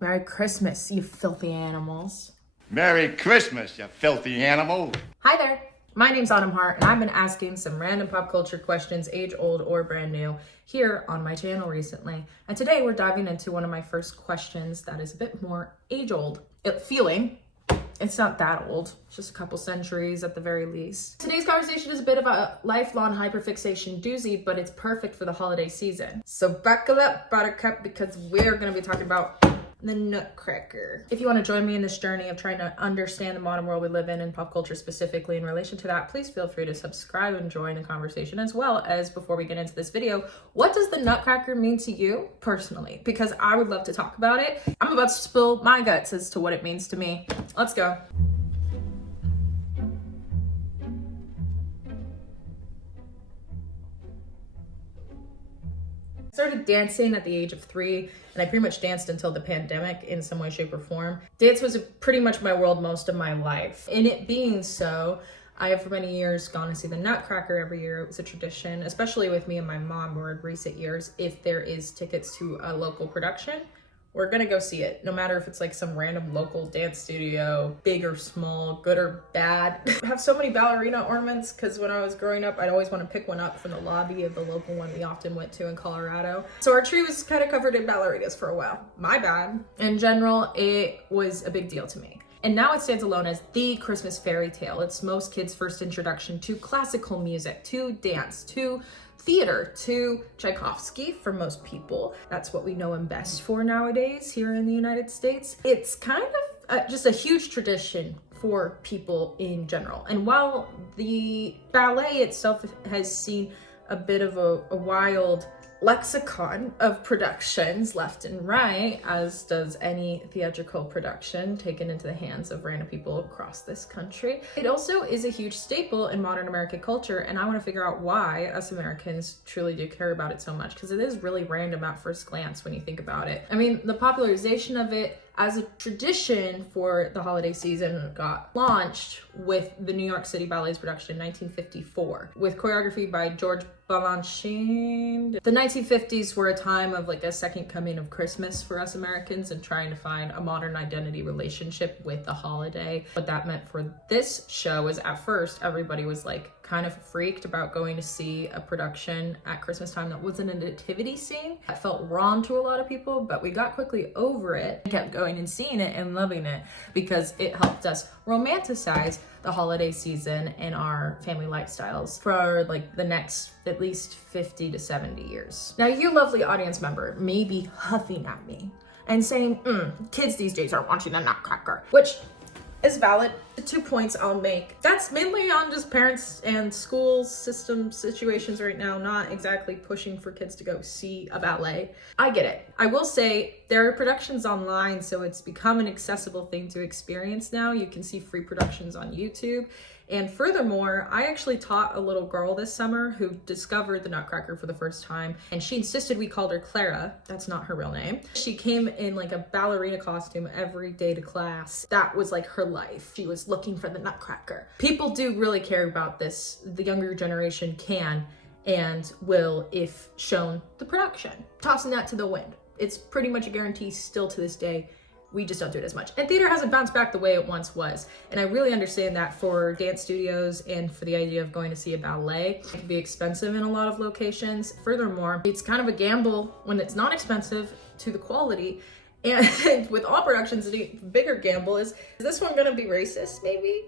Merry Christmas, you filthy animals. Merry Christmas, you filthy animal. Hi there. My name's Autumn Hart, and I've been asking some random pop culture questions, age old or brand new, here on my channel recently. And today we're diving into one of my first questions that is a bit more age old feeling. It's not that old, it's just a couple centuries at the very least. Today's conversation is a bit of a lifelong hyperfixation doozy, but it's perfect for the holiday season. So buckle up, Buttercup, because we're gonna be talking about the Nutcracker. If you want to join me in this journey of trying to understand the modern world we live in and pop culture specifically in relation to that, please feel free to subscribe and join the conversation, as well as, before we get into this video, what does the Nutcracker mean to you personally? Because I would love to talk about it. I'm about to spill my guts as to what it means to me. Let's go. Started dancing at the age of 3, and I pretty much danced until the pandemic in some way, shape, or form. Dance was pretty much my world most of my life. In it being so, I have for many years gone to see the Nutcracker every year. It was a tradition, especially with me and my mom, where in recent years, if there is tickets to a local production, we're gonna go see it, no matter if it's like some random local dance studio, big or small, good or bad. I have so many ballerina ornaments because when I was growing up, I'd always want to pick one up from the lobby of the local one we often went to in Colorado. So our tree was kind of covered in ballerinas for a while. My bad. In general, it was a big deal to me. And now it stands alone as the Christmas fairy tale. It's most kids' first introduction to classical music, to dance, to theater, to Tchaikovsky for most people. That's what we know him best for nowadays here in the United States. It's kind of just a huge tradition for people in general. And while the ballet itself has seen a bit of a wild lexicon of productions left and right, as does any theatrical production taken into the hands of random people across this country, it also is a huge staple in modern American culture, and I want to figure out why us Americans truly do care about it so much, because it is really random at first glance when you think about it. I mean, the popularization of it as a tradition for the holiday season got launched with the New York City Ballet's production in 1954, with choreography by George Balanchine. The 1950s were a time of like a second coming of Christmas for us Americans and trying to find a modern identity relationship with the holiday. What that meant for this show is, at first, everybody was like kind of freaked about going to see a production at Christmas time that wasn't a nativity scene. That felt wrong to a lot of people, but we got quickly over it and kept going and seeing it and loving it because it helped us romanticize the holiday season in our family lifestyles for like the next at least 50 to 70 years. Now, you lovely audience member may be huffing at me and saying, kids these days are watching the Nutcracker, which is valid. The 2 points I'll make, that's mainly on just parents and school system situations right now, not exactly pushing for kids to go see a ballet. I get it. I will say there are productions online, so it's become an accessible thing to experience now. You can see free productions on YouTube. And furthermore, I actually taught a little girl this summer who discovered the Nutcracker for the first time, and she insisted we called her Clara. That's not her real name. She came in like a ballerina costume every day to class. That was like her life. She was looking for the Nutcracker. People do really care about this. The younger generation can and will if shown the production. Tossing that to the wind. It's pretty much a guarantee still to this day. We just don't do it as much. And theater hasn't bounced back the way it once was. And I really understand that for dance studios and for the idea of going to see a ballet. It can be expensive in a lot of locations. Furthermore, it's kind of a gamble when it's not expensive to the quality. And with all productions, the bigger gamble is this one gonna be racist, maybe?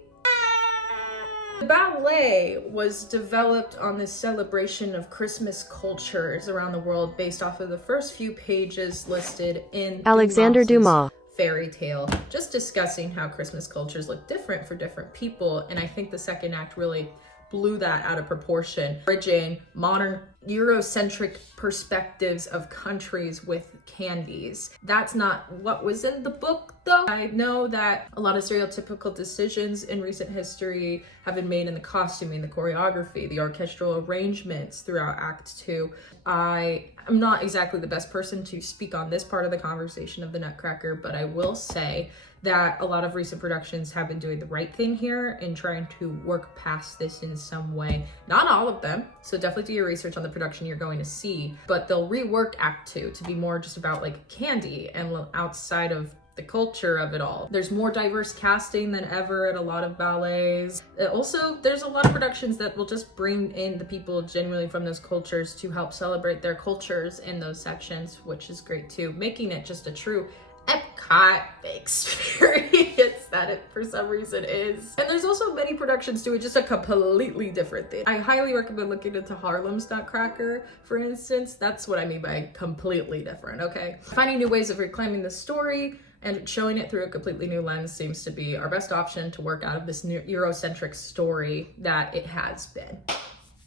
The ballet was developed on this celebration of Christmas cultures around the world based off of the first few pages listed in Alexander Dumas fairy tale, just discussing how Christmas cultures look different for different people. And I think the second act really blew that out of proportion, bridging modern Eurocentric perspectives of countries with candies. That's not what was in the book, though. I know that a lot of stereotypical decisions in recent history have been made in the costuming, the choreography, the orchestral arrangements throughout Act 2. I am not exactly the best person to speak on this part of the conversation of the Nutcracker, but I will say that a lot of recent productions have been doing the right thing here and trying to work past this in some way. Not all of them, so definitely do your research on the production you're going to see, but they'll rework Act 2 to be more just about like candy and outside of the culture of it all. There's more diverse casting than ever at a lot of ballets. Also, there's a lot of productions that will just bring in the people genuinely from those cultures to help celebrate their cultures in those sections, which is great too, making it just a true Epcot experience that it for some reason is. And there's also many productions doing just a completely different thing. I highly recommend looking into Harlem's Nutcracker, for instance. That's what I mean by completely different, okay? Finding new ways of reclaiming the story and showing it through a completely new lens seems to be our best option to work out of this new Eurocentric story that it has been.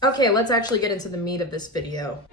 Okay, let's actually get into the meat of this video.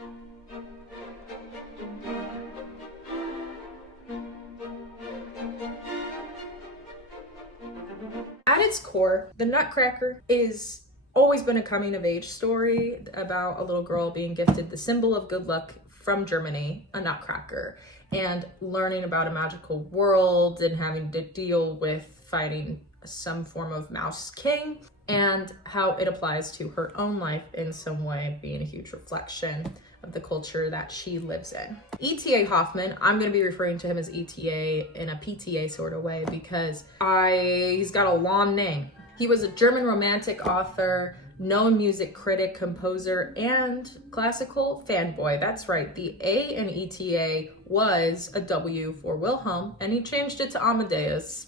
At its core, The Nutcracker is always been a coming of age story about a little girl being gifted the symbol of good luck from Germany, a nutcracker, and learning about a magical world and having to deal with fighting some form of mouse king and how it applies to her own life in some way, being a huge reflection of the culture that she lives in. E.T.A. Hoffman, I'm going to be referring to him as E.T.A. in a PTA sort of way because he's got a long name. He was a German romantic author, known music critic, composer, and classical fanboy. That's right, the A in ETA was a W for Wilhelm, and he changed it to Amadeus.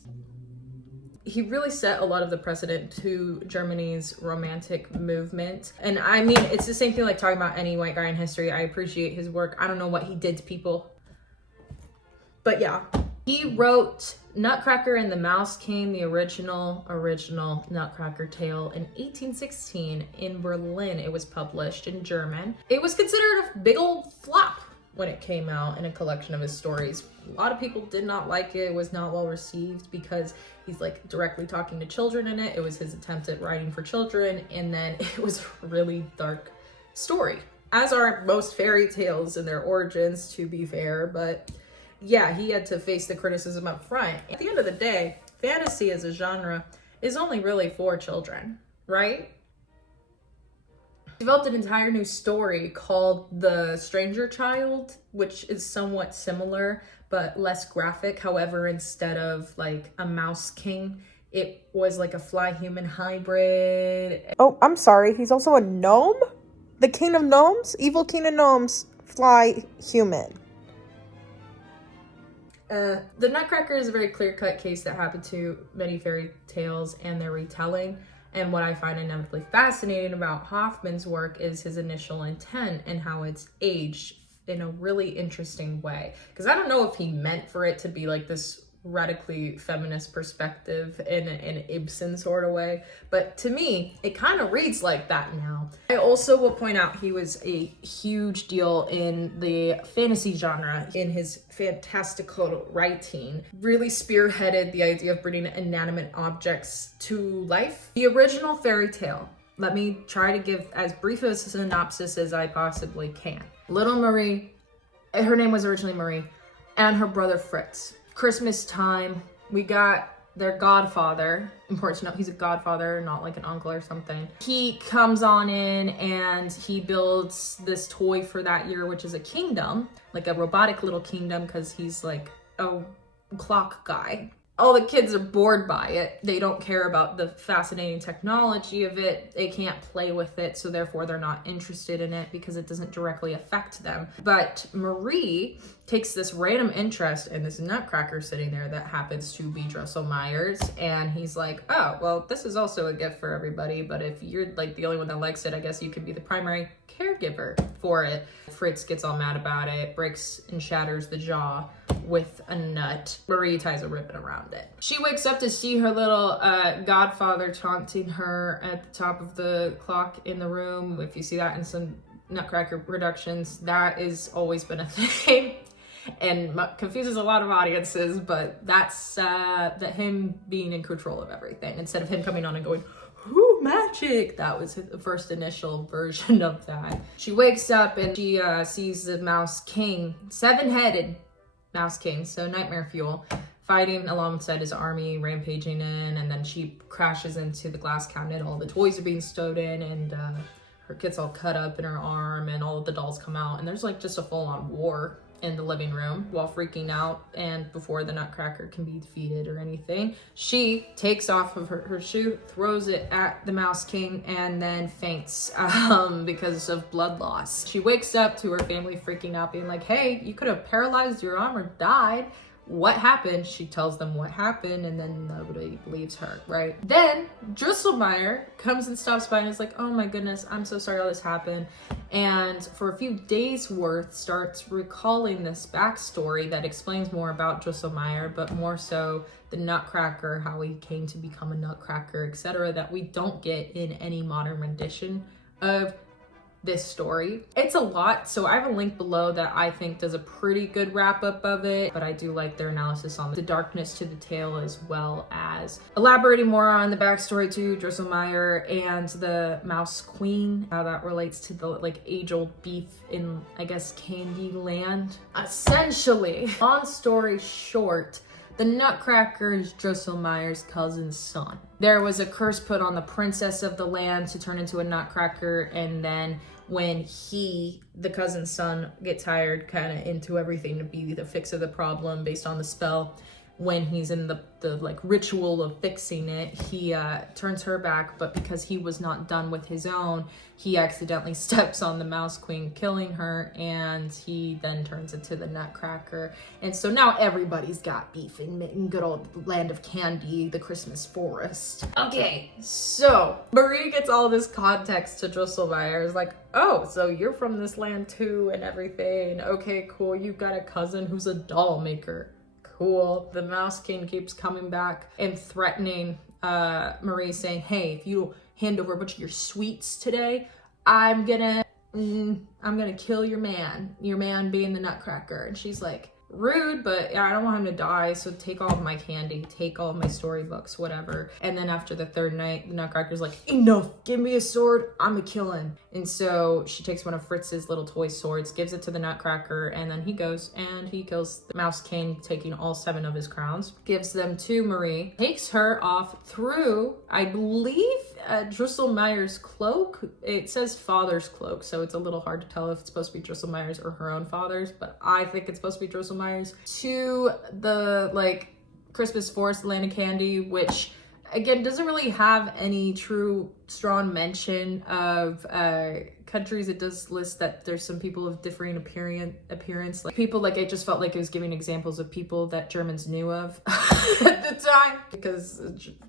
He really set a lot of the precedent to Germany's romantic movement. And I mean, it's the same thing like talking about any white guy in history. I appreciate his work. I don't know what he did to people. But yeah. He wrote Nutcracker and the Mouse King, the original Nutcracker tale in 1816 in Berlin. It was published in German. It was considered a big old flop when it came out in a collection of his stories. A lot of people did not like it. It was not well received because he's like directly talking to children in it. It was his attempt at writing for children, and then it was a really dark story. As are most fairy tales in their origins, to be fair, but yeah, he had to face the criticism up front. At the end of the day, fantasy as a genre is only really for children, right? Developed an entire new story called The Stranger Child, which is somewhat similar but less graphic. However, instead of like a mouse king, it was like a fly human hybrid. Oh, I'm sorry. He's also a gnome? The king of gnomes? Evil king of gnomes, fly human. The Nutcracker is a very clear-cut case that happened to many fairy tales and their retelling. And what I find inevitably fascinating about Hoffman's work is his initial intent and how it's aged in a really interesting way. Because I don't know if he meant for it to be like this radically feminist perspective in an Ibsen sort of way, but to me it kind of reads like that now. I also will point out he was a huge deal in the fantasy genre in his fantastical writing. Really spearheaded the idea of bringing inanimate objects to life. The original fairy tale, let me try to give as brief a synopsis as I possibly can. Little Marie, her name was originally Marie, and her brother Fritz. Christmas time, we got their godfather. Important to note, he's a godfather, not like an uncle or something. He comes on in and he builds this toy for that year, which is a kingdom, like a robotic little kingdom, because he's like a clock guy. All the kids are bored by it. They don't care about the fascinating technology of it. They can't play with it, so therefore they're not interested in it because it doesn't directly affect them. But Marie takes this random interest in this nutcracker sitting there that happens to be Drosselmeyer's, and he's like, oh, well, this is also a gift for everybody, but if you're like the only one that likes it, I guess you could be the primary caregiver for it. Fritz gets all mad about it, breaks and shatters the jaw with a nut. Marie ties a ribbon around it. She wakes up to see her little godfather taunting her at the top of the clock in the room. If you see that in some Nutcracker productions, that has always been a thing and confuses a lot of audiences, but that's that him being in control of everything instead of him coming on and going, ooh, magic. That was the first initial version of that. She wakes up and she sees the Mouse King, 7-headed Mouse King, so nightmare fuel, fighting alongside his army, rampaging in, and then she crashes into the glass cabinet. All the toys are being stowed in, and her gets all cut up in her arm, and all of the dolls come out, and there's like just a full-on war in the living room while freaking out. And before the Nutcracker can be defeated or anything, she takes off of her shoe, throws it at the Mouse King, and then faints because of blood loss. She wakes up to her family freaking out, being like, hey, you could have paralyzed your arm or died. What happened? She tells them what happened, and then nobody believes her, right? Then Drosselmeyer comes and stops by and is like, oh my goodness, I'm so sorry all this happened. And for a few days worth starts recalling this backstory that explains more about Drosselmeyer, but more so the Nutcracker, how he came to become a Nutcracker, etc., that we don't get in any modern rendition of this story. It's a lot, so I have a link below that I think does a pretty good wrap up of it, but I do like their analysis on the darkness to the tale, as well as elaborating more on the backstory to Drosselmeyer and the Mouse Queen, how that relates to the like age-old beef in, I guess, Candyland. Essentially, long story short, the Nutcracker is Drosselmeyer's cousin's son. There was a curse put on the princess of the land to turn into a Nutcracker, and then when he, the cousin's son, gets hired kind of into everything to be the fix of the problem based on the spell, when he's in the like ritual of fixing it, he turns her back, but because he was not done with his own, he accidentally steps on the Mouse Queen, killing her, and he then turns into the Nutcracker. And so now everybody's got beef in good old land of candy, the Christmas forest. Okay, so Marie gets all this context to Drosselmeyer. Is like, oh, so you're from this land too and everything. Okay, cool. You've got a cousin who's a doll maker. Cool. The Mouse King keeps coming back and threatening Marie, saying, hey, if you don't hand over a bunch of your sweets today, I'm gonna kill your man being the Nutcracker. And she's like, rude, but yeah, I don't want him to die, so take all of my candy, take all of my storybooks, whatever. And then after the third night, the Nutcracker's like, enough, give me a sword, I'm gonna kill him. And so she takes one of Fritz's little toy swords, gives it to the Nutcracker, and then he goes and he kills the Mouse King, taking all 7 of his crowns, gives them to Marie, takes her off through, I believe, Drosselmeyer's cloak. It says father's cloak, so it's a little hard to tell if it's supposed to be Drosselmeyer's or her own father's, but I think it's supposed to be Drosselmeyer's, to the like Christmas forest, land of candy, which again doesn't really have any true strong mention of countries. It does list that there's some people of differing appearance, like people, like it just felt like it was giving examples of people that Germans knew of at the time, because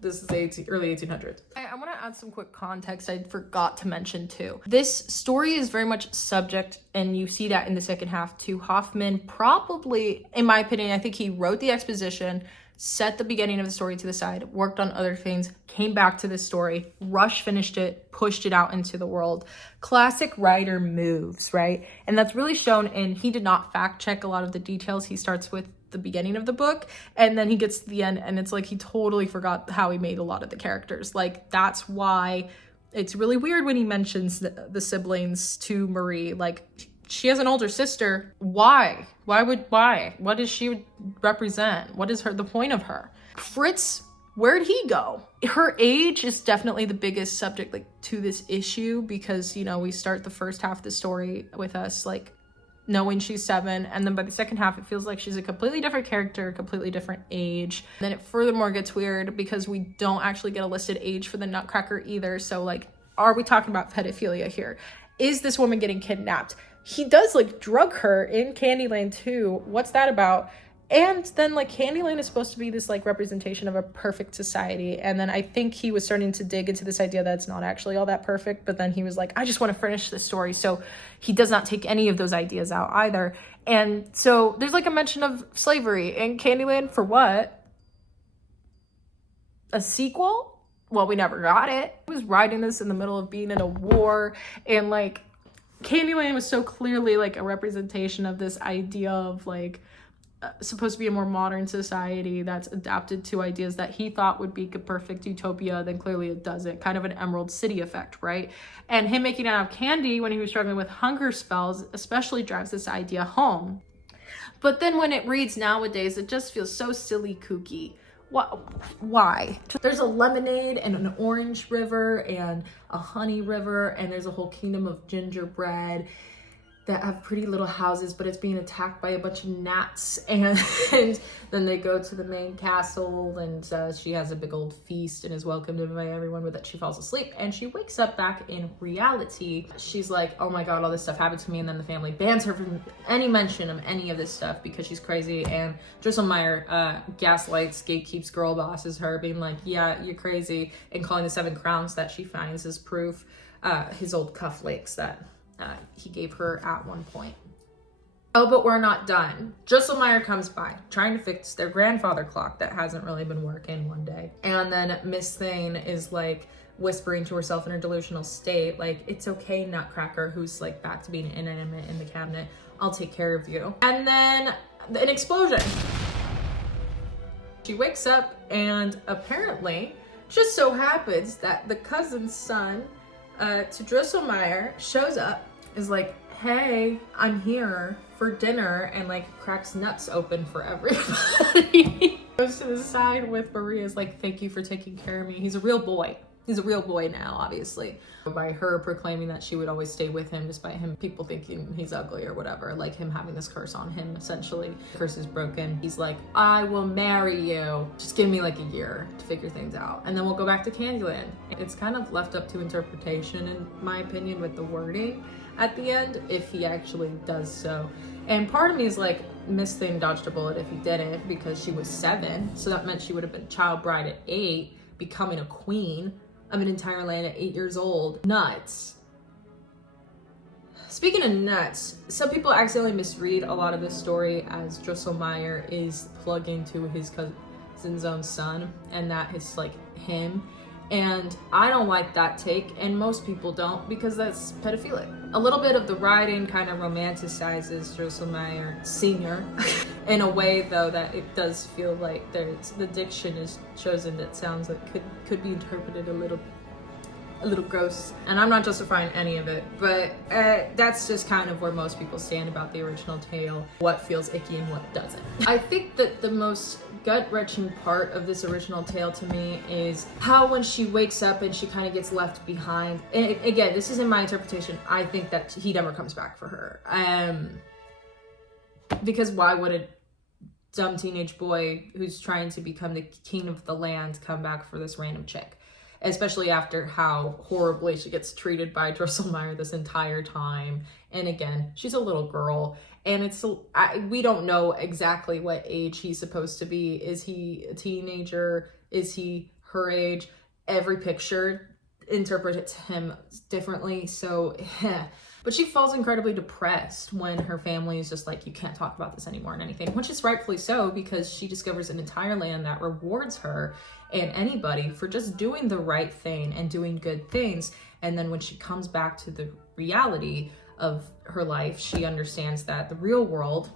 this is early 1800s. I want to add some quick context I forgot to mention too. This story is very much subject, and you see that in the second half, to Hoffman. Probably, in my opinion, I think he wrote the exposition, set the beginning of the story to the side, worked on other things, came back to this story, finished it, pushed it out into the world. Classic writer moves, right? And that's really shown in, he did not fact check a lot of the details. He starts with the beginning of the book, and then he gets to the end, and it's like he totally forgot how he made a lot of the characters. Like, that's why it's really weird when he mentions the siblings to Marie. Like, she has an older sister. Why? What does she represent? What is the point of her? Fritz, where'd he go? Her age is definitely the biggest subject, like, to this issue, because, you know, we start the first half of the story with us, like, knowing she's 7, and then by the second half, it feels like she's a completely different character, completely different age. Then it furthermore gets weird because we don't actually get a listed age for the Nutcracker either. So, like, are we talking about pedophilia here? Is this woman getting kidnapped? He does, like, drug her in Candyland too. What's that about? And then, like, Candyland is supposed to be this, like, representation of a perfect society. And then I think he was starting to dig into this idea that it's not actually all that perfect. But then he was like, I just want to finish this story. So he does not take any of those ideas out either. And so there's, like, a mention of slavery in Candyland. For what? A sequel? Well, we never got it. He was writing this in the middle of being in a war, and, like, Candyland was so clearly, like, a representation of this idea of, like, supposed to be a more modern society that's adapted to ideas that he thought would be a perfect utopia. Then clearly it doesn't. Kind of an Emerald City effect, right? And him making it out of candy when he was struggling with hunger spells especially drives this idea home. But then when it reads nowadays, it just feels so silly, kooky. Why? There's a lemonade and an orange river and a honey river, and there's a whole kingdom of gingerbread that have pretty little houses, but it's being attacked by a bunch of gnats. And then they go to the main castle, and she has a big old feast and is welcomed by everyone, but that she falls asleep and she wakes up back in reality. She's like, oh my god, all this stuff happened to me. And then the family bans her from any mention of any of this stuff because she's crazy. And Drosselmeyer gaslights, gatekeeps, girl bosses her, being like, yeah, you're crazy, and calling the 7 crowns that she finds as proof his old cufflinks that he gave her at one point. Oh, but we're not done. Drosselmeyer comes by, trying to fix their grandfather clock that hasn't really been working one day. And then Miss Thane is like whispering to herself in her delusional state, like, it's okay, Nutcracker, who's like back to being inanimate in the cabinet. I'll take care of you. And then an explosion. She wakes up, and apparently just so happens that the cousin's son to Drosselmeyer shows up, is like, hey, I'm here for dinner, and like cracks nuts open for everybody. Goes to the side with Maria's like, thank you for taking care of me. He's a real boy. He's a real boy now, obviously. By her proclaiming that she would always stay with him despite him, people thinking he's ugly or whatever, like him having this curse on him, essentially. The curse is broken. He's like, I will marry you. Just give me like a year to figure things out, and then we'll go back to Candyland. It's kind of left up to interpretation, in my opinion, with the wording at the end, if he actually does so. And part of me is like, Miss Thing dodged a bullet if he didn't, because she was 7, so that meant she would have been child bride at 8, becoming a queen of an entire land at 8 years old. Nuts. Speaking of nuts, some people accidentally misread a lot of this story as Drosselmeyer is plugging to his cousin's own son, and that is like him. And I don't like that take, and most people don't, because that's pedophilic. A little bit of the writing kind of romanticizes Drosselmeyer Sr. in a way, though, that it does feel like the diction is chosen that sounds like could be interpreted a little gross. And I'm not justifying any of it, but that's just kind of where most people stand about the original tale, what feels icky and what doesn't. I think that the most gut-wrenching part of this original tale to me is how when she wakes up and she kind of gets left behind, and again, this is in my interpretation, I think that he never comes back for her. Because why would a dumb teenage boy who's trying to become the king of the land come back for this random chick? Especially after how horribly she gets treated by Drosselmeyer this entire time. And again, she's a little girl, and we don't know exactly what age he's supposed to be. Is he a teenager? Is he her age? Every picture interprets him differently, so But she falls incredibly depressed when her family is just like, you can't talk about this anymore and anything, which is rightfully so, because she discovers an entire land that rewards her and anybody for just doing the right thing and doing good things. And then when she comes back to the reality of her life, she understands that the real world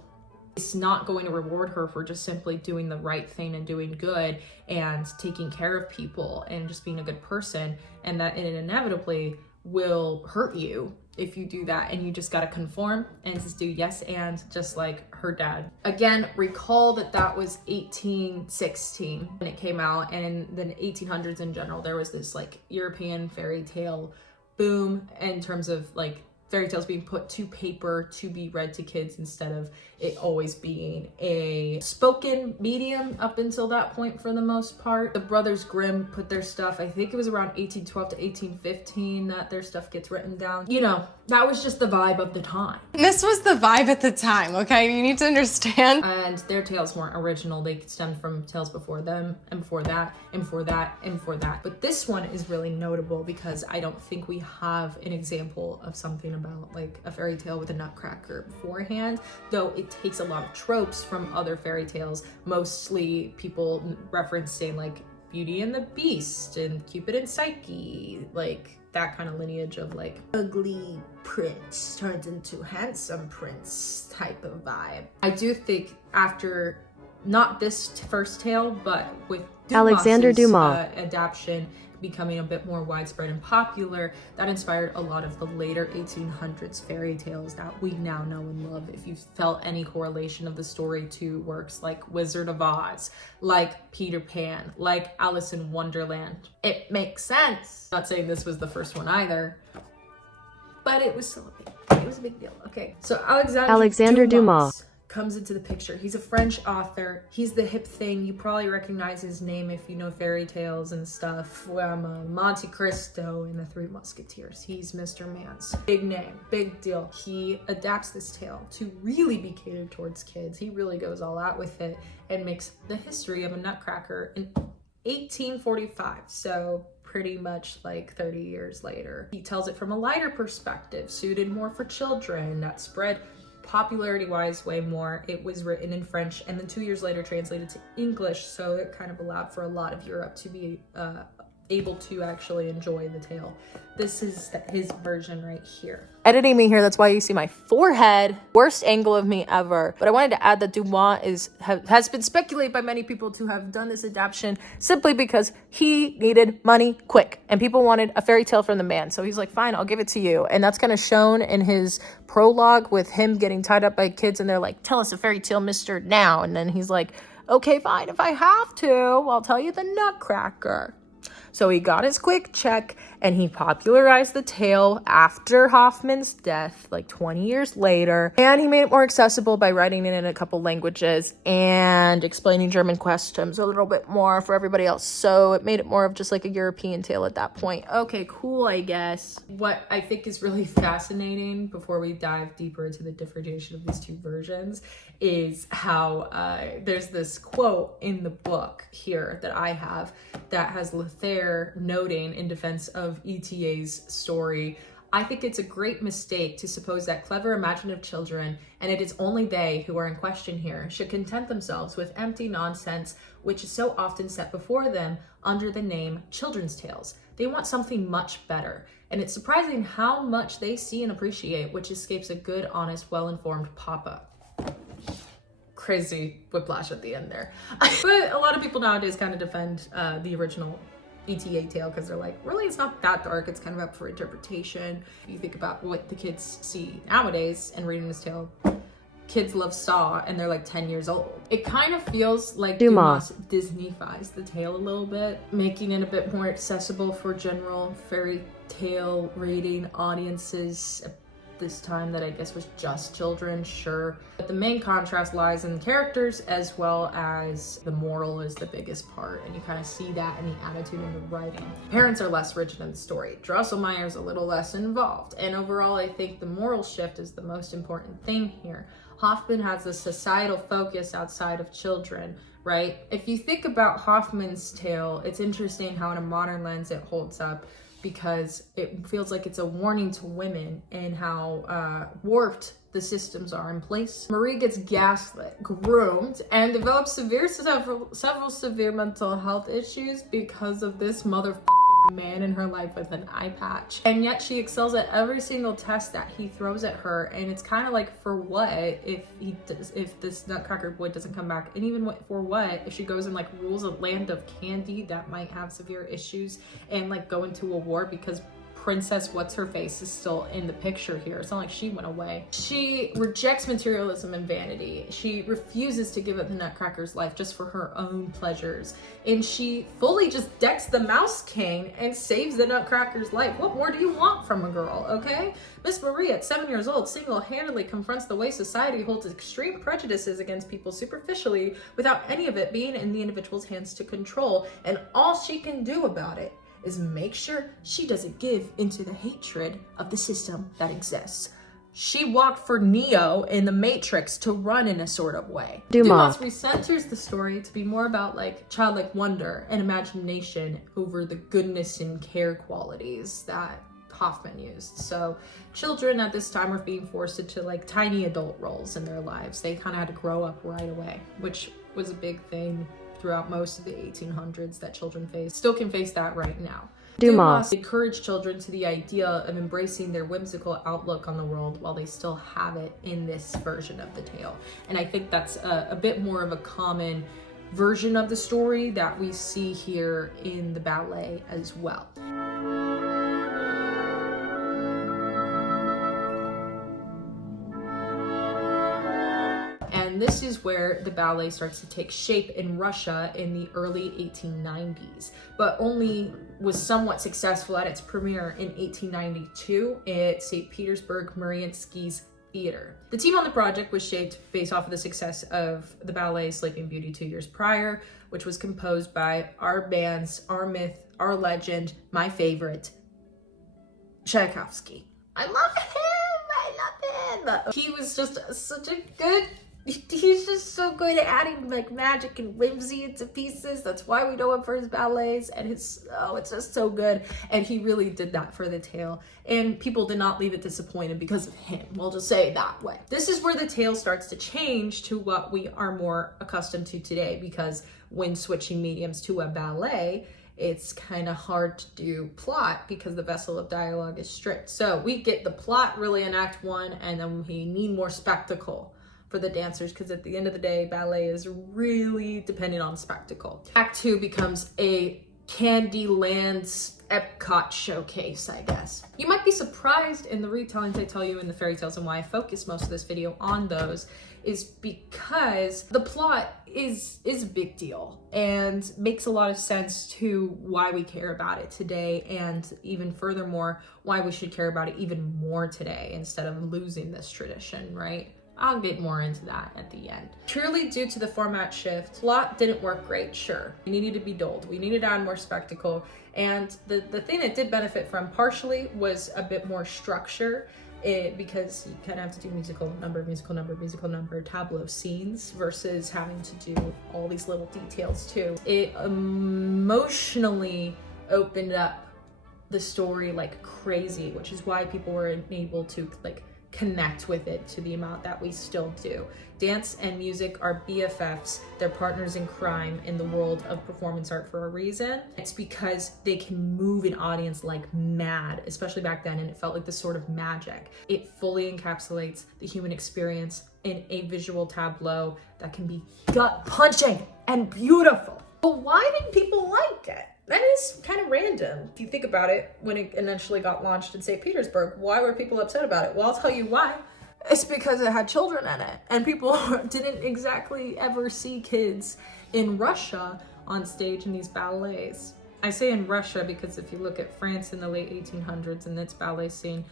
is not going to reward her for just simply doing the right thing and doing good and taking care of people and just being a good person, and that it inevitably will hurt you if you do that, and you just gotta conform and just do yes and, just like her dad. Again, recall that was 1816 when it came out, and in the 1800s in general, there was this like European fairy tale boom in terms of like fairy tales being put to paper to be read to kids instead of it always being a spoken medium up until that point for the most part. The Brothers Grimm put their stuff, I think it was around 1812 to 1815 that their stuff gets written down. You know, that was just the vibe of the time. This was the vibe at the time, okay? You need to understand. And their tales weren't original. They stemmed from tales before them, and before that, and before that, and before that. But this one is really notable because I don't think we have an example of something about like a fairy tale with a nutcracker beforehand, though it takes a lot of tropes from other fairy tales, mostly people referencing like Beauty and the Beast and Cupid and Psyche, like that kind of lineage of like ugly prince turns into handsome prince type of vibe. I do think after not this first tale, but with Alexander Dumas adaptation, becoming a bit more widespread and popular, that inspired a lot of the later 1800s fairy tales that we now know and love. If you felt any correlation of the story to works like Wizard of Oz, like Peter Pan, like Alice in Wonderland, it makes sense. Not saying this was the first one either, but it was still a big deal. Okay, so Alexander Dumas comes into the picture. He's a French author. He's the hip thing. You probably recognize his name if you know fairy tales and stuff from Monte Cristo and the Three Musketeers. He's Mr. Mance. Big name, big deal. He adapts this tale to really be catered towards kids. He really goes all out with it and makes the history of a Nutcracker in 1845. So pretty much like 30 years later. He tells it from a lighter perspective, suited more for children, that spread popularity-wise way more. It was written in French and then 2 years later translated to English, so it kind of allowed for a lot of Europe to be able to actually enjoy the tale. This is his version right here. Editing me here, that's why you see my forehead. Worst angle of me ever. But I wanted to add that Dumas has been speculated by many people to have done this adaptation simply because he needed money quick. And people wanted a fairy tale from the man. So he's like, fine, I'll give it to you. And that's kind of shown in his prologue with him getting tied up by kids. And they're like, tell us a fairy tale, mister, now. And then he's like, okay, fine, if I have to, I'll tell you the Nutcracker. So he got his quick check and he popularized the tale after Hoffman's death, like 20 years later. And he made it more accessible by writing it in a couple languages and explaining German customs a little bit more for everybody else. So it made it more of just like a European tale at that point. Okay, cool, I guess. What I think is really fascinating before we dive deeper into the differentiation of these two versions is how there's this quote in the book here that I have that has Lothair noting in defense of ETA's story. I think it's a great mistake to suppose that clever, imaginative children, and it is only they who are in question here, should content themselves with empty nonsense which is so often set before them under the name children's tales. They want something much better, and it's surprising how much they see and appreciate which escapes a good, honest, well-informed papa. Crazy whiplash at the end there. But a lot of people nowadays kind of defend the original ETA tale because they're like, really, it's not that dark. It's kind of up for interpretation. You think about what the kids see nowadays and reading this tale. Kids love Saw and they're like 10 years old. It kind of feels like Dumas Disney-fies the tale a little bit, making it a bit more accessible for general fairy tale reading audiences. This time that I guess was just children, sure. But the main contrast lies in the characters as well as the moral is the biggest part, and you kind of see that in the attitude and the writing. Parents are less rigid in the story. Drosselmeyer's a little less involved, and overall I think the moral shift is the most important thing here. Hoffman has a societal focus outside of children, right? If you think about Hoffman's tale, it's interesting how in a modern lens it holds up, because it feels like it's a warning to women and how warped the systems are in place. Marie gets gaslit, groomed, and develops several severe mental health issues because of this motherfucking man in her life with an eye patch. And yet she excels at every single test that he throws at her, and it's kind of like, for what if this Nutcracker boy doesn't come back? And even for what if she goes and like rules a land of candy that might have severe issues and like go into a war because Princess What's-Her-Face is still in the picture here. It's not like she went away. She rejects materialism and vanity. She refuses to give up the Nutcracker's life just for her own pleasures. And she fully just decks the Mouse King and saves the Nutcracker's life. What more do you want from a girl, okay? Miss Marie, at 7 years old, single-handedly confronts the way society holds extreme prejudices against people superficially without any of it being in the individual's hands to control. And all she can do about it is make sure she doesn't give into the hatred of the system that exists. She walked for Neo in the Matrix to run in a sort of way. Dumas recenters the story to be more about like childlike wonder and imagination over the goodness and care qualities that Hoffman used. So children at this time were being forced into like tiny adult roles in their lives. They kind of had to grow up right away, which was a big thing throughout most of the 1800s that children face. Still can face that right now. Dumas encouraged children to the idea of embracing their whimsical outlook on the world while they still have it in this version of the tale. And I think that's a bit more of a common version of the story that we see here in the ballet as well. And this is where the ballet starts to take shape in Russia in the early 1890s, but only was somewhat successful at its premiere in 1892 at St. Petersburg Mariinsky's Theater. The team on the project was shaped based off of the success of the ballet Sleeping Beauty 2 years prior, which was composed by our band's, our myth, our legend, my favorite, Tchaikovsky. I love him! He was just such a good, he's just so good at adding like magic and whimsy into pieces. That's why we know him for his ballets, and it's just so good. And he really did that for the tale, and people did not leave it disappointed because of him. We'll just say it that way. This is where the tale starts to change to what we are more accustomed to today, because when switching mediums to a ballet, it's kind of hard to do plot because the vessel of dialogue is strict. So we get the plot really in Act 1, and then we need more spectacle for the dancers, because at the end of the day, ballet is really dependent on spectacle. Act 2 becomes a Candyland's Epcot showcase, I guess. You might be surprised in the retellings I tell you in the fairy tales, and why I focus most of this video on those is because the plot is a big deal and makes a lot of sense to why we care about it today, and even furthermore, why we should care about it even more today instead of losing this tradition, right? I'll get more into that at the end. Purely due to the format shift, plot didn't work great, sure. We needed to be dulled. We needed to add more spectacle. And the thing that did benefit from partially was a bit more structure, because you kind of have to do musical number, tableau scenes versus having to do all these little details too. It emotionally opened up the story like crazy, which is why people were able to like connect with it to the amount that we still do. Dance and music are BFFs. They're partners in crime in the world of performance art for a reason. It's because they can move an audience like mad, especially back then, and it felt like this sort of magic. It fully encapsulates the human experience in a visual tableau that can be gut-punching and beautiful. But why did people like it? That is kind of random. If you think about it, when it initially got launched in St. Petersburg, why were people upset about it? Well, I'll tell you why. It's because it had children in it, and people didn't exactly ever see kids in Russia on stage in these ballets. I say in Russia because if you look at France in the late 1800s and its ballet scene,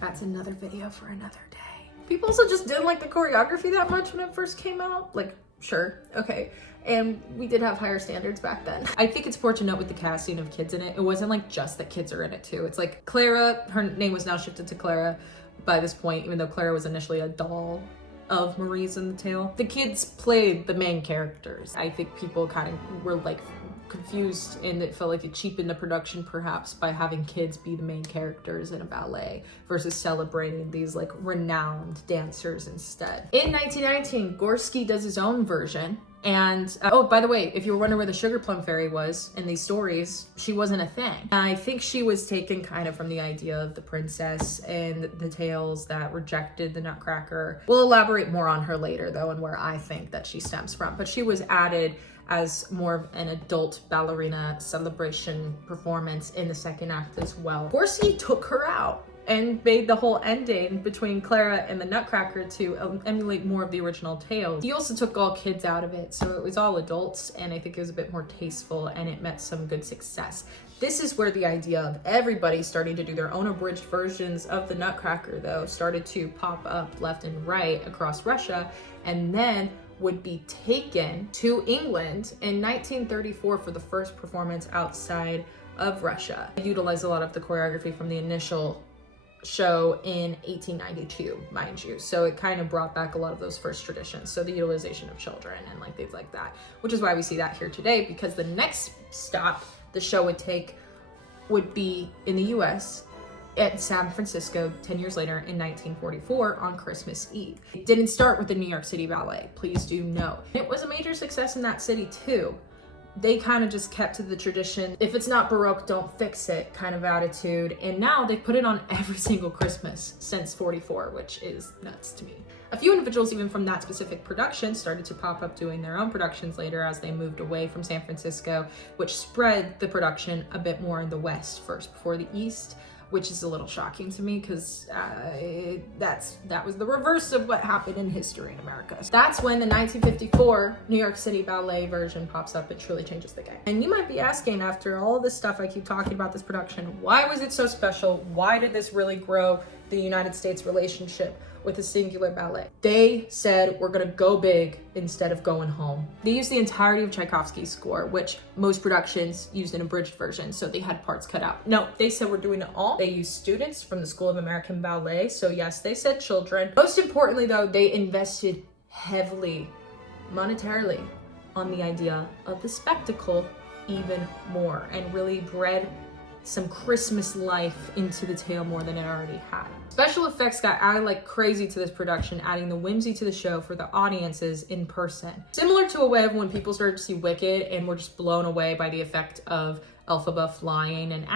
that's another video for another day. People also just didn't like the choreography that much when it first came out. Like, sure, okay. And we did have higher standards back then. I think it's important to note with the casting of kids in it, it wasn't like just that kids are in it too. It's like Clara, her name was now shifted to Clara by this point, even though Clara was initially a doll of Marie's in the tale. The kids played the main characters. I think people kind of were like confused, and it felt like it cheapened the production perhaps by having kids be the main characters in a ballet versus celebrating these like renowned dancers instead. In 1919, Gorsky does his own version. And, oh, by the way, if you were wondering where the Sugar Plum Fairy was in these stories, she wasn't a thing. I think she was taken kind of from the idea of the princess and the tales that rejected the Nutcracker. We'll elaborate more on her later, though, and where I think that she stems from. But she was added as more of an adult ballerina celebration performance in the second act as well. Gorsky took her out and made the whole ending between Clara and the Nutcracker to emulate more of the original tale. He also took all kids out of it, so it was all adults, and I think it was a bit more tasteful, and it met some good success. This is where the idea of everybody starting to do their own abridged versions of the Nutcracker, though, started to pop up left and right across Russia, and then would be taken to England in 1934 for the first performance outside of Russia. It utilized a lot of the choreography from the initial show in 1892, mind you. So it kind of brought back a lot of those first traditions. So the utilization of children and like things like that, which is why we see that here today, because the next stop the show would take would be in the US at San Francisco 10 years later in 1944 on Christmas Eve. It didn't start with the New York City Ballet, please do know. It was a major success in that city too. They kind of just kept to the tradition, if it's not Baroque, don't fix it kind of attitude. And now they put it on every single Christmas since 44, which is nuts to me. A few individuals even from that specific production started to pop up doing their own productions later as they moved away from San Francisco, which spread the production a bit more in the West first before the East, which is a little shocking to me because that was the reverse of what happened in history in America. That's when the 1954 New York City Ballet version pops up. It truly changes the game. And you might be asking, after all this stuff I keep talking about this production, why was it so special? Why did this really grow the United States relationship with a singular ballet? They said, we're gonna go big instead of going home. They used the entirety of Tchaikovsky's score, which most productions used an abridged version, so they had parts cut out. No, they said we're doing it all. They used students from the School of American Ballet, so yes, they said children. Most importantly though, they invested heavily, monetarily, on the idea of the spectacle even more, and really bred some Christmas life into the tale more than it already had. Special effects got added like crazy to this production, adding the whimsy to the show for the audiences in person. Similar to a way of when people started to see Wicked and were just blown away by the effect of Elphaba flying and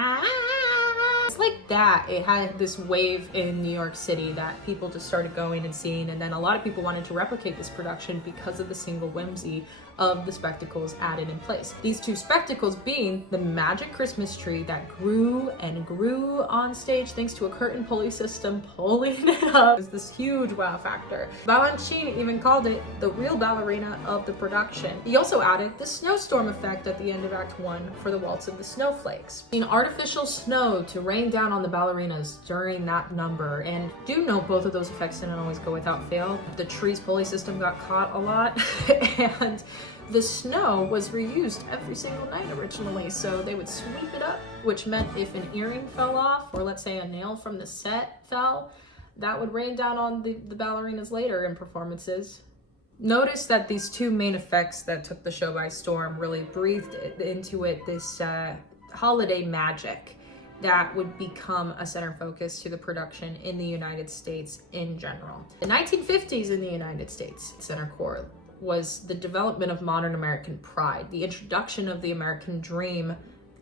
it's like that. It had this wave in New York City that people just started going and seeing, and then a lot of people wanted to replicate this production because of the single whimsy of the spectacles added in place. These two spectacles being the magic Christmas tree that grew and grew on stage thanks to a curtain pulley system pulling it up. It was this huge wow factor. Balanchine even called it the real ballerina of the production. He also added the snowstorm effect at the end of Act 1 for the Waltz of the Snowflakes. An artificial snow to rain down on the ballerinas during that number, and do note both of those effects didn't always go without fail. The tree's pulley system got caught a lot and the snow was reused every single night originally, so they would sweep it up, which meant if an earring fell off, or let's say a nail from the set fell, that would rain down on the ballerinas later in performances. Notice that these two main effects that took the show by storm really breathed into it this holiday magic that would become a center focus to the production in the United States in general. The 1950s in the United States, center core was the development of modern American pride. The introduction of the American dream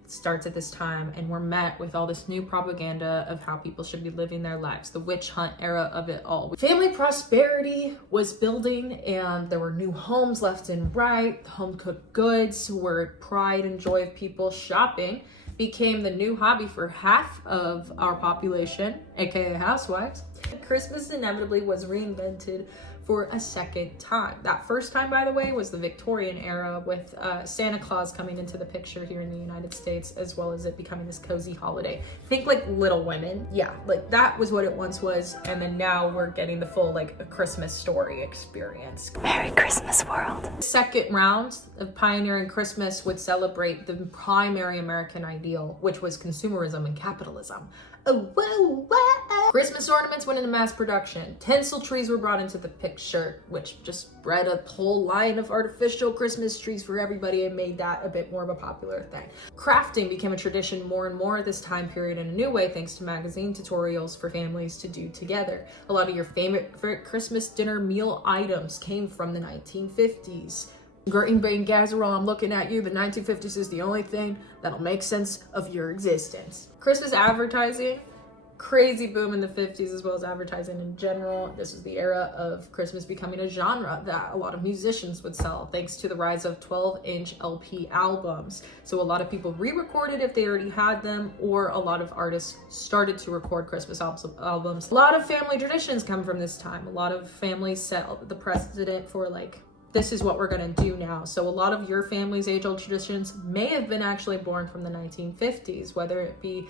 starts at this time, and we're met with all this new propaganda of how people should be living their lives, the witch hunt era of it all. Family prosperity was building, and there were new homes left and right. Home cooked goods were pride and joy of people. Shopping became the new hobby for half of our population, aka housewives. Christmas inevitably was reinvented for a second time. That first time, by the way, was the Victorian era with Santa Claus coming into the picture here in the United States, as well as it becoming this cozy holiday. Think like Little Women. Yeah, like that was what it once was, and then now we're getting the full like a Christmas Story experience. Merry Christmas, world. Second round of pioneering Christmas would celebrate the primary American ideal, which was consumerism and capitalism. Oh, whoa, whoa. Christmas ornaments went into mass production. Tinsel trees were brought into the picture, which just bred a whole line of artificial Christmas trees for everybody and made that a bit more of a popular thing. Crafting became a tradition more and more at this time period in a new way, thanks to magazine tutorials for families to do together. A lot of your favorite Christmas dinner meal items came from the 1950s. Green Bean Casserole, I'm looking at you. The 1950s is the only thing that'll make sense of your existence. Christmas advertising, crazy boom in the 50s, as well as advertising in general. This was the era of Christmas becoming a genre that a lot of musicians would sell, thanks to the rise of 12-inch LP albums. So a lot of people re-recorded if they already had them, or a lot of artists started to record Christmas albums. A lot of family traditions come from this time. A lot of families set the precedent for like, this is what we're gonna do now. So a lot of your family's age-old traditions may have been actually born from the 1950s, whether it be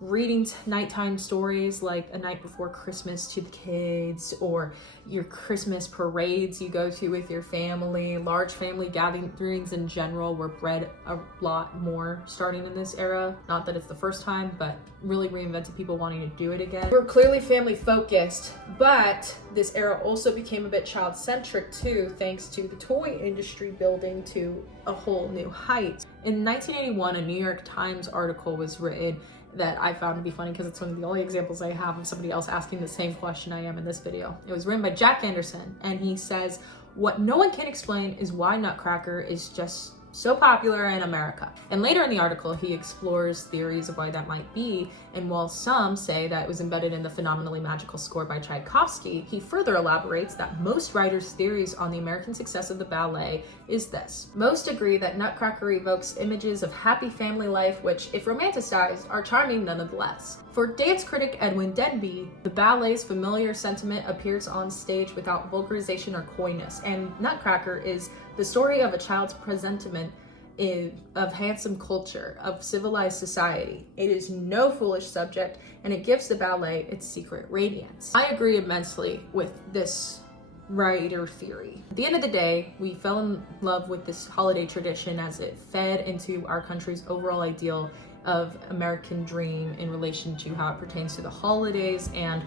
reading nighttime stories like A Night Before Christmas to the kids, or your Christmas parades you go to with your family. Large family gatherings in general were bred a lot more starting in this era. Not that it's the first time, but really reinvented people wanting to do it again. We're clearly family focused, but this era also became a bit child-centric too, thanks to the toy industry building to a whole new height. In 1981, a New York Times article was written that I found to be funny because it's one of the only examples I have of somebody else asking the same question I am in this video. It was written by Jack Anderson, and he says, "What no one can explain is why Nutcracker is just so popular in America. And later in the article, he explores theories of why that might be, and while some say that it was embedded in the phenomenally magical score by Tchaikovsky, he further elaborates that most writers' theories on the American success of the ballet is this. Most agree that Nutcracker evokes images of happy family life, which, if romanticized, are charming nonetheless. For dance critic Edwin Denby, the ballet's familiar sentiment appears on stage without vulgarization or coyness, and Nutcracker is the story of a child's presentiment of handsome culture, of civilized society. It is no foolish subject, and it gives the ballet its secret radiance. I agree immensely with this writer theory. At the end of the day, we fell in love with this holiday tradition as it fed into our country's overall ideal of American dream in relation to how it pertains to the holidays and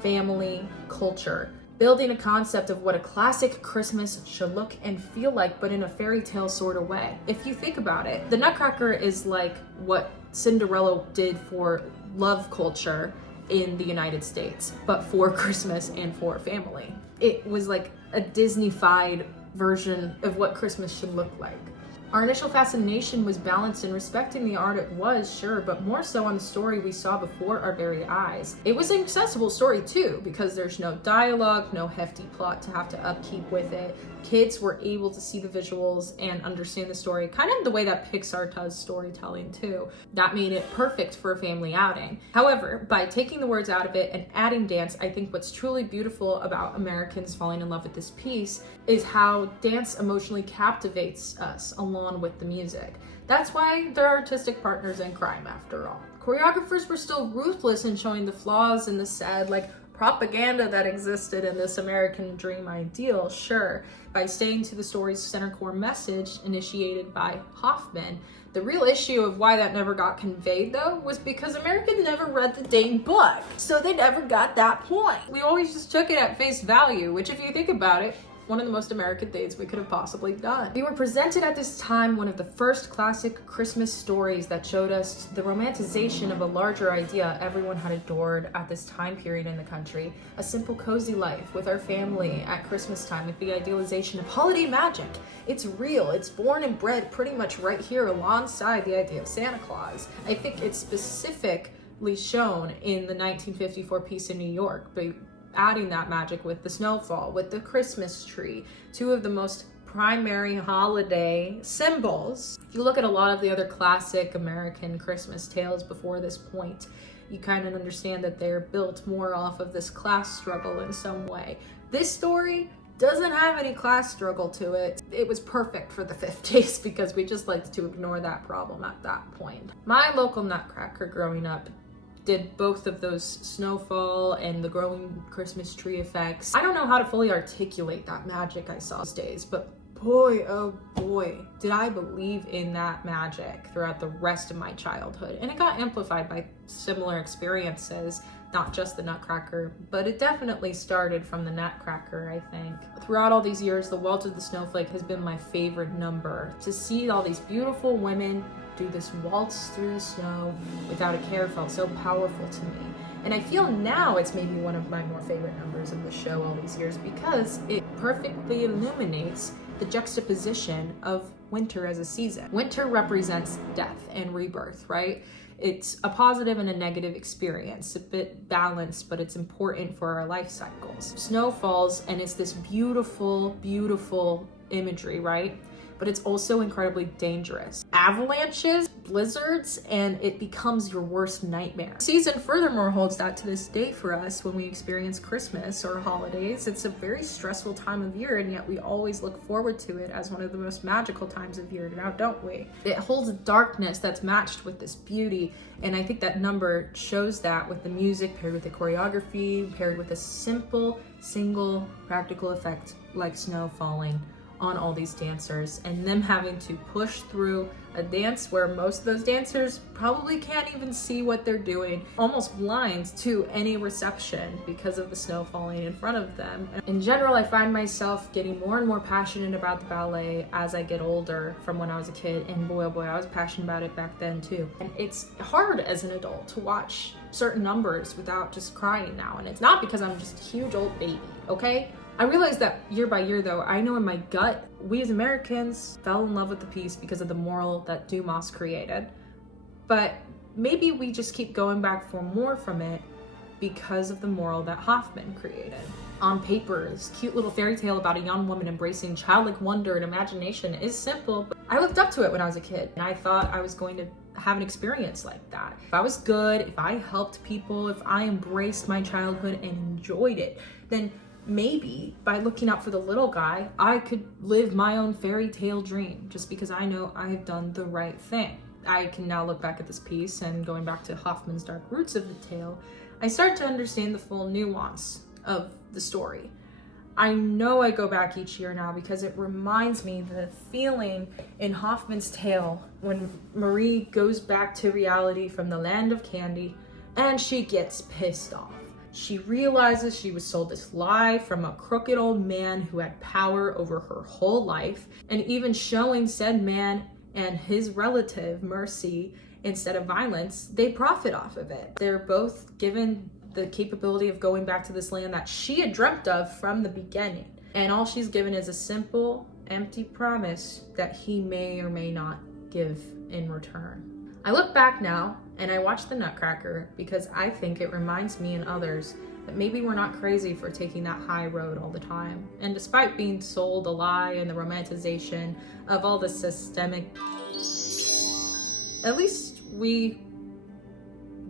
family culture, building a concept of what a classic Christmas should look and feel like, but in a fairy tale sort of way. If you think about it, the Nutcracker is like what Cinderella did for love culture in the United States, but for Christmas and for family. It was like a Disney-fied version of what Christmas should look like. Our initial fascination was balanced in respecting the art it was, sure, but more so on the story we saw before our very eyes. It was an accessible story too, because there's no dialogue, no hefty plot to have to upkeep with it. Kids were able to see the visuals and understand the story, kind of the way that Pixar does storytelling too. That made it perfect for a family outing. However, by taking the words out of it and adding dance, I think what's truly beautiful about Americans falling in love with this piece is how dance emotionally captivates us along with the music. That's why they're artistic partners in crime after all. Choreographers were still ruthless in showing the flaws and the sad, propaganda that existed in this American dream ideal, sure, by staying to the story's center core message initiated by Hoffman. The real issue of why that never got conveyed, though, was because Americans never read the dang book, so they never got that point. We always just took it at face value, which, if you think about it, one of the most American things we could have possibly done. We were presented at this time one of the first classic Christmas stories that showed us the romanticization of a larger idea everyone had adored at this time period in the country, a simple cozy life with our family at Christmas time, with the idealization of holiday magic. It's real, it's born and bred pretty much right here alongside the idea of Santa Claus. I think it's specifically shown in the 1954 piece in New York, but adding that magic with the snowfall, with the Christmas tree, two of the most primary holiday symbols. If you look at a lot of the other classic American Christmas tales before this point, you kind of understand that they're built more off of this class struggle in some way. This story doesn't have any class struggle to it. It was perfect for the 50s because we just liked to ignore that problem at that point. My local Nutcracker growing up did both of those snowfall and the growing Christmas tree effects. I don't know how to fully articulate that magic I saw those days, but boy, oh boy, did I believe in that magic throughout the rest of my childhood. And it got amplified by similar experiences, not just the Nutcracker, but it definitely started from the Nutcracker, I think. Throughout all these years, The Waltz of the Snowflake has been my favorite number. To see all these beautiful women do this waltz through the snow without a care felt so powerful to me. And I feel now it's maybe one of my more favorite numbers of the show all these years because it perfectly illuminates the juxtaposition of winter as a season. Winter represents death and rebirth, right? It's a positive and a negative experience, a bit balanced, but it's important for our life cycles. Snow falls and it's this beautiful, beautiful imagery, right? But it's also incredibly dangerous. Avalanches, blizzards, and it becomes your worst nightmare. The season furthermore holds that to this day for us when we experience Christmas or holidays. It's a very stressful time of year, and yet we always look forward to it as one of the most magical times of year now, don't we? It holds a darkness that's matched with this beauty, and I think that number shows that with the music paired with the choreography, paired with a simple, single, practical effect like snow falling on all these dancers, and them having to push through a dance where most of those dancers probably can't even see what they're doing, almost blind to any reception because of the snow falling in front of them. In general, I find myself getting more and more passionate about the ballet as I get older from when I was a kid, and boy oh boy, I was passionate about it back then too. And it's hard as an adult to watch certain numbers without just crying now, and it's not because I'm just a huge old baby, okay? I realized that year by year, though, I know in my gut, we as Americans fell in love with the piece because of the moral that Dumas created. But maybe we just keep going back for more from it because of the moral that Hoffman created. On paper, this cute little fairy tale about a young woman embracing childlike wonder and imagination is simple, but I looked up to it when I was a kid, and I thought I was going to have an experience like that. If I was good, if I helped people, if I embraced my childhood and enjoyed it, then maybe by looking out for the little guy, I could live my own fairy tale dream just because I know I have done the right thing. I can now look back at this piece, and going back to Hoffman's dark roots of the tale, I start to understand the full nuance of the story. I know I go back each year now because it reminds me the feeling in Hoffman's tale when Marie goes back to reality from the land of candy and she gets pissed off. She realizes she was sold this lie from a crooked old man who had power over her whole life, and even showing said man and his relative mercy instead of violence, they profit off of it. They're both given the capability of going back to this land that she had dreamt of from the beginning. And all she's given is a simple, empty promise that he may or may not give in return. I look back now and I watch the Nutcracker because I think it reminds me and others that maybe we're not crazy for taking that high road all the time. And despite being sold a lie and the romanticization of all the systemic, at least we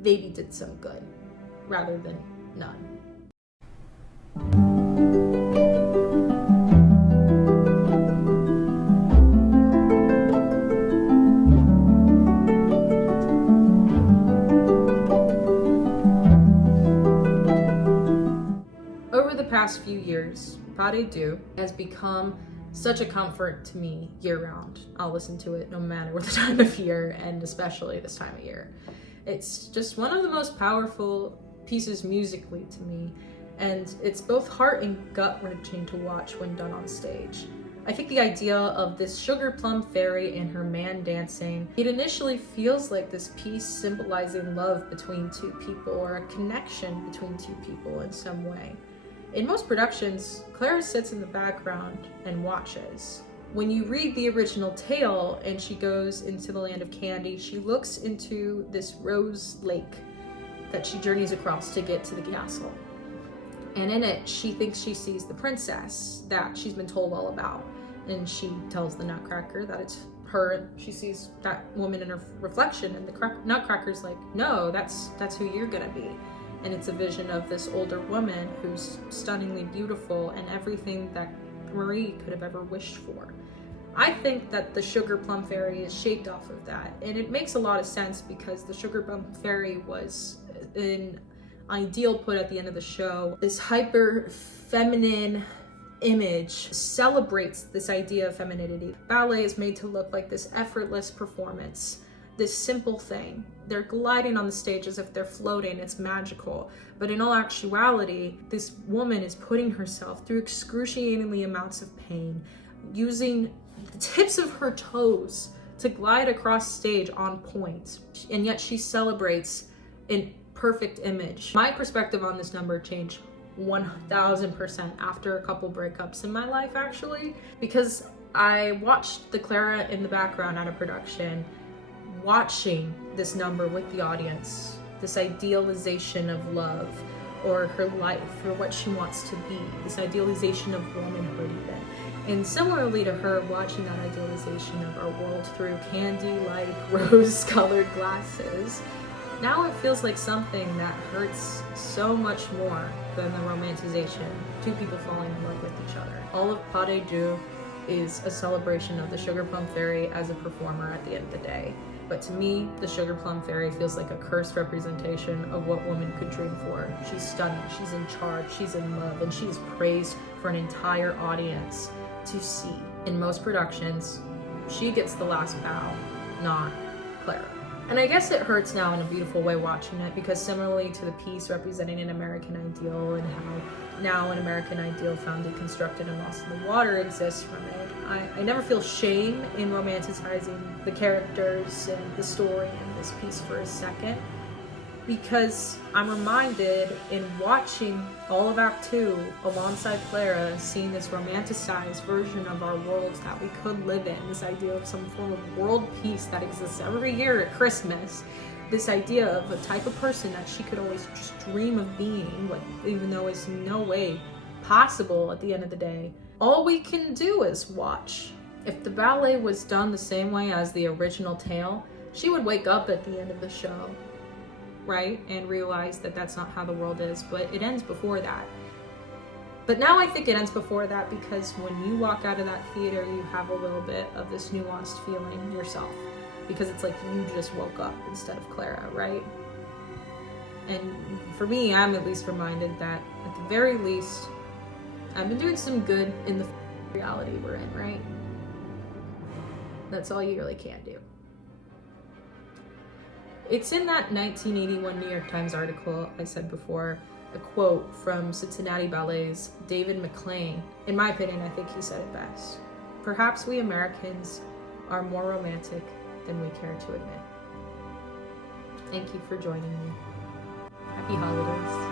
maybe did some good rather than none. Over the past few years, Pas de Deux has become such a comfort to me year-round. I'll listen to it no matter what the time of year, and especially this time of year. It's just one of the most powerful pieces musically to me, and it's both heart and gut-wrenching to watch when done on stage. I think the idea of this sugar plum fairy and her man dancing, it initially feels like this piece symbolizing love between two people, or a connection between two people in some way. In most productions, Clara sits in the background and watches. When you read the original tale and she goes into the land of candy, she looks into this rose lake that she journeys across to get to the castle. And in it, she thinks she sees the princess that she's been told all about. And she tells the Nutcracker that it's her, and she sees that woman in her reflection, and the Nutcracker's like, no, that's who you're gonna be. And it's a vision of this older woman who's stunningly beautiful and everything that Marie could have ever wished for. I think that the Sugar Plum Fairy is shaped off of that, and it makes a lot of sense because the Sugar Plum Fairy was an ideal put at the end of the show. This hyper feminine image celebrates this idea of femininity. Ballet is made to look like this effortless performance, this simple thing. They're gliding on the stage as if they're floating, it's magical. But in all actuality, this woman is putting herself through excruciatingly amounts of pain, using the tips of her toes to glide across stage on point. And yet she celebrates in perfect image. My perspective on this number changed 1000% after a couple breakups in my life, actually, because I watched the Clara in the background at a production, watching this number with the audience, this idealization of love, or her life, or what she wants to be, this idealization of womanhood even. And similarly to her, watching that idealization of our world through candy-like rose-colored glasses, now it feels like something that hurts so much more than the romanticization, two people falling in love with each other. All of Pas de Deux is a celebration of the Sugar Plum Fairy as a performer at the end of the day. But to me, the Sugar Plum Fairy feels like a cursed representation of what women could dream for. She's stunning, she's in charge, she's in love, and she's praised for an entire audience to see. In most productions, she gets the last bow, not Clara. And I guess it hurts now in a beautiful way watching it, because similarly to the piece representing an American ideal and how now an American ideal found deconstructed and lost in the water exists from it, I never feel shame in romanticizing the characters and the story in this piece for a second. because I'm reminded in watching all of Act 2 alongside Clara, seeing this romanticized version of our worlds that we could live in, this idea of some form of world peace that exists every year at Christmas, this idea of a type of person that she could always just dream of being, like, even though it's in no way possible at the end of the day. All we can do is watch. If the ballet was done the same way as the original tale, she would wake up at the end of the show, right? And realize that that's not how the world is, but it ends before that. But now I think it ends before that because when you walk out of that theater, you have a little bit of this nuanced feeling yourself, because it's like you just woke up instead of Clara, right? And for me, I'm at least reminded that at the very least, I've been doing some good in the reality we're in, right? That's all you really can do. It's in that 1981 New York Times article I said before, a quote from Cincinnati Ballet's David McLean. In my opinion, I think he said it best. Perhaps we Americans are more romantic than we care to admit. Thank you for joining me. Happy holidays.